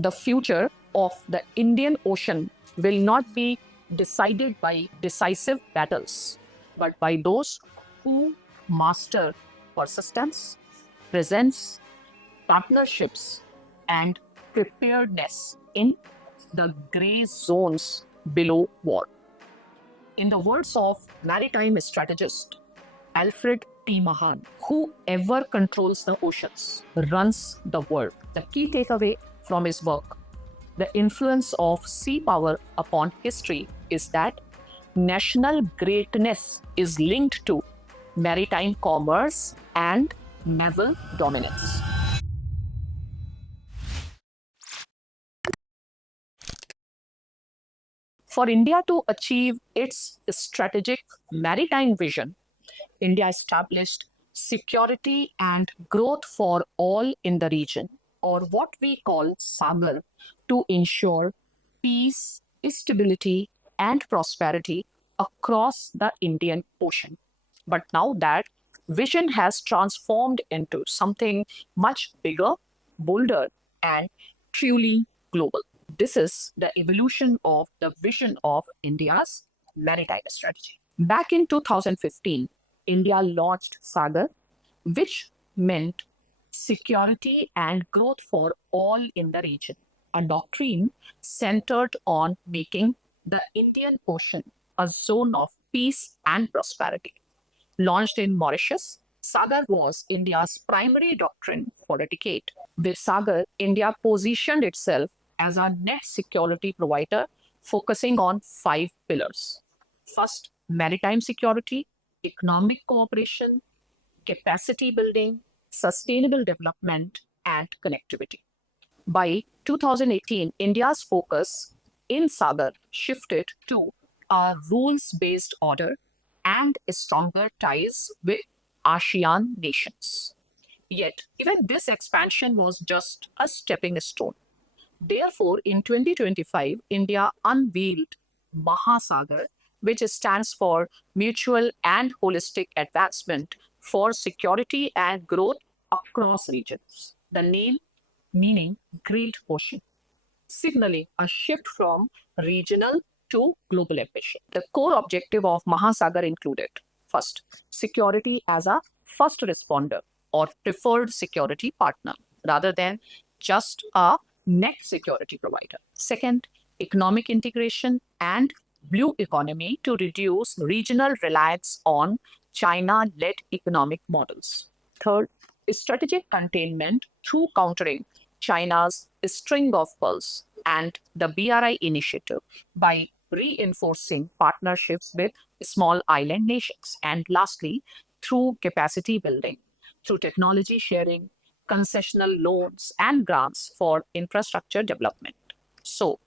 The future of the Indian Ocean will not be decided by decisive battles, but by those who master persistence, presence, partnerships, and preparedness in the gray zones below war. In the words of maritime strategist Alfred T. Mahan, whoever controls the oceans runs the world. The key takeaway from his work, the influence of sea power upon history, is that national greatness is linked to maritime commerce and naval dominance. For India to achieve its strategic maritime vision, India established security and growth for all in the region, or what we call SAGAR, to ensure peace, stability, and prosperity across the Indian Ocean. But now that vision has transformed into something much bigger, bolder, and truly global. This is the evolution of the vision of India's maritime strategy. Back in 2015, India launched SAGAR, which meant security and growth for all in the region, a doctrine centered on making the Indian Ocean a zone of peace and prosperity. Launched in Mauritius, SAGAR was India's primary doctrine for a decade. With SAGAR, India positioned itself as a net security provider focusing on five pillars. First, maritime security, economic cooperation, capacity building, sustainable development, and connectivity. By 2018, India's focus in SAGAR shifted to a rules based order and stronger ties with ASEAN nations. Yet, even this expansion was just a stepping stone. Therefore, in 2025, India unveiled Mahasagar, which stands for Mutual and Holistic Advancement for Security and Growth Across Regions. The name meaning Great Ocean, signaling a shift from regional to global ambition. The core objective of Mahasagar included first, security as a first responder or preferred security partner rather than just a net security provider. Second, economic integration and blue economy to reduce regional reliance on China led economic models. Third, strategic containment through countering China's string of pearls and the BRI initiative by reinforcing partnerships with small island nations. And lastly, through capacity building, through technology sharing, concessional loans, and grants for infrastructure development. So,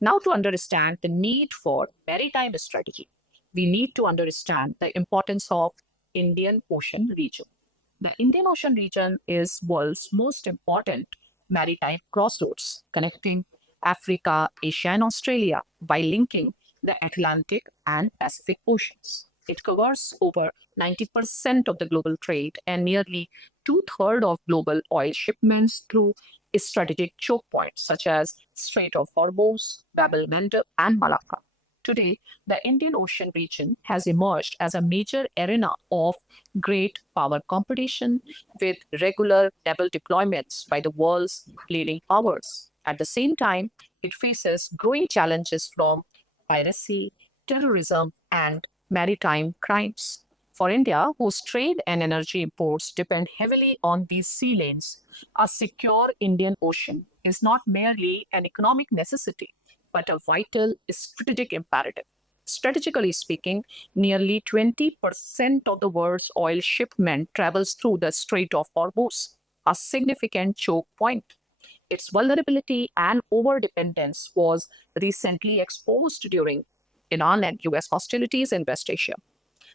now to understand the need for maritime strategy, we need to understand the importance of Indian Ocean region. The Indian Ocean region is world's most important maritime crossroads, connecting Africa, Asia, and Australia by linking the Atlantic and Pacific Oceans. It covers over 90% of the global trade and nearly two-thirds of global oil shipments through strategic choke points such as Strait of Hormuz, Bab el Mandeb, and Malacca. Today, the Indian Ocean region has emerged as a major arena of great power competition with regular naval deployments by the world's leading powers. At the same time, it faces growing challenges from piracy, terrorism, and maritime crimes. For India, whose trade and energy imports depend heavily on these sea lanes, a secure Indian Ocean is not merely an economic necessity, but a vital strategic imperative. Strategically speaking, nearly 20% of the world's oil shipment travels through the Strait of Hormuz, a significant choke point. Its vulnerability and overdependence was recently exposed during Iran and US hostilities in West Asia.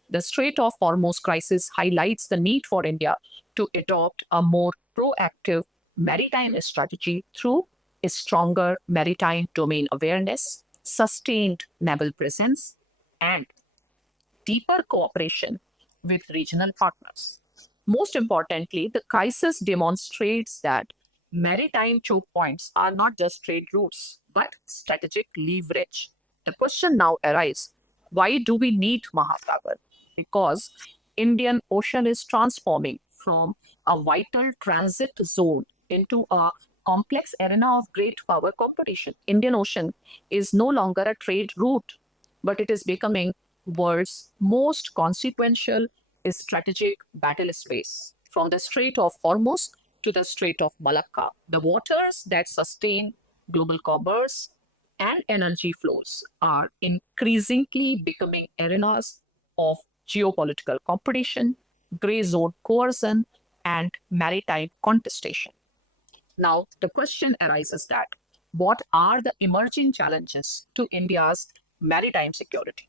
The Strait of Hormuz crisis highlights the need for India to adopt a more proactive maritime strategy through a stronger maritime domain awareness, sustained naval presence, and deeper cooperation with regional partners. Most importantly, the crisis demonstrates that Maritime choke points are not just trade routes, but strategic leverage. The question now arises, why do we need Mahasagar? Because Indian Ocean is transforming from a vital transit zone into a complex arena of great power competition. Indian Ocean is no longer a trade route, but it is becoming world's most consequential strategic battle space. From the Strait of Hormuz to the Strait of Malacca, the waters that sustain global commerce and energy flows are increasingly becoming arenas of geopolitical competition, gray zone coercion, and maritime contestation. Now, the question arises that what are the emerging challenges to India's maritime security?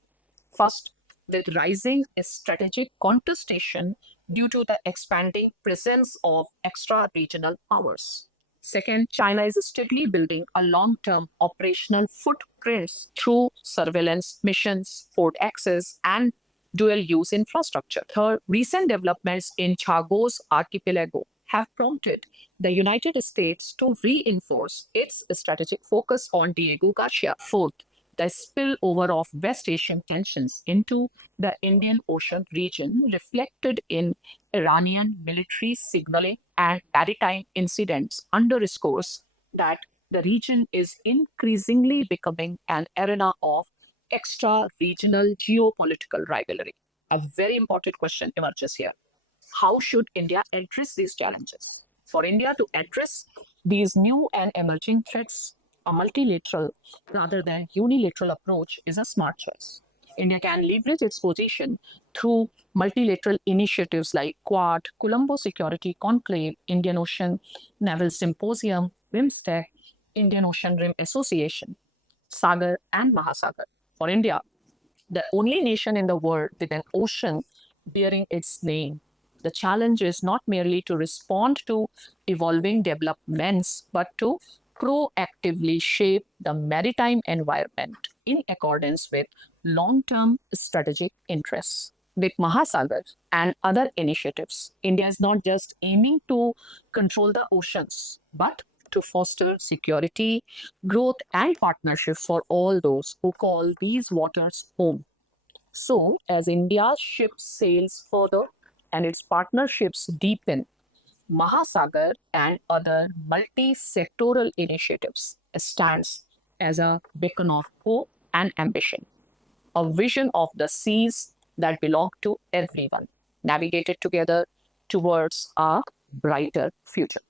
First, with rising strategic contestation due to the expanding presence of extra regional powers. Second, China is steadily building a long term operational footprint through surveillance missions, port access, and dual use infrastructure. Third, recent developments in Chagos archipelago have prompted the United States to reinforce its strategic focus on Diego Garcia. Fourth, the spillover of West Asian tensions into the Indian Ocean region reflected in Iranian military signaling and maritime incidents underscores that the region is increasingly becoming an arena of extra regional geopolitical rivalry. A very important question emerges here. How should India address these challenges? For India to address these new and emerging threats, a multilateral rather than unilateral approach is a smart choice. India can leverage its position through multilateral initiatives like Quad, Colombo Security Conclave, Indian Ocean Naval Symposium, BIMSTEC, Indian Ocean Rim Association, Sagar and Mahasagar. For India, the only nation in the world with an ocean bearing its name. The challenge is not merely to respond to evolving developments, but to proactively shape the maritime environment in accordance with long term strategic interests. With Mahasagar and other initiatives, India is not just aiming to control the oceans, but to foster security, growth, and partnership for all those who call these waters home. So, as India's ship sails further and its partnerships deepen, Mahasagar and other multi-sectoral initiatives stands as a beacon of hope and ambition, a vision of the seas that belong to everyone, navigated together towards a brighter future.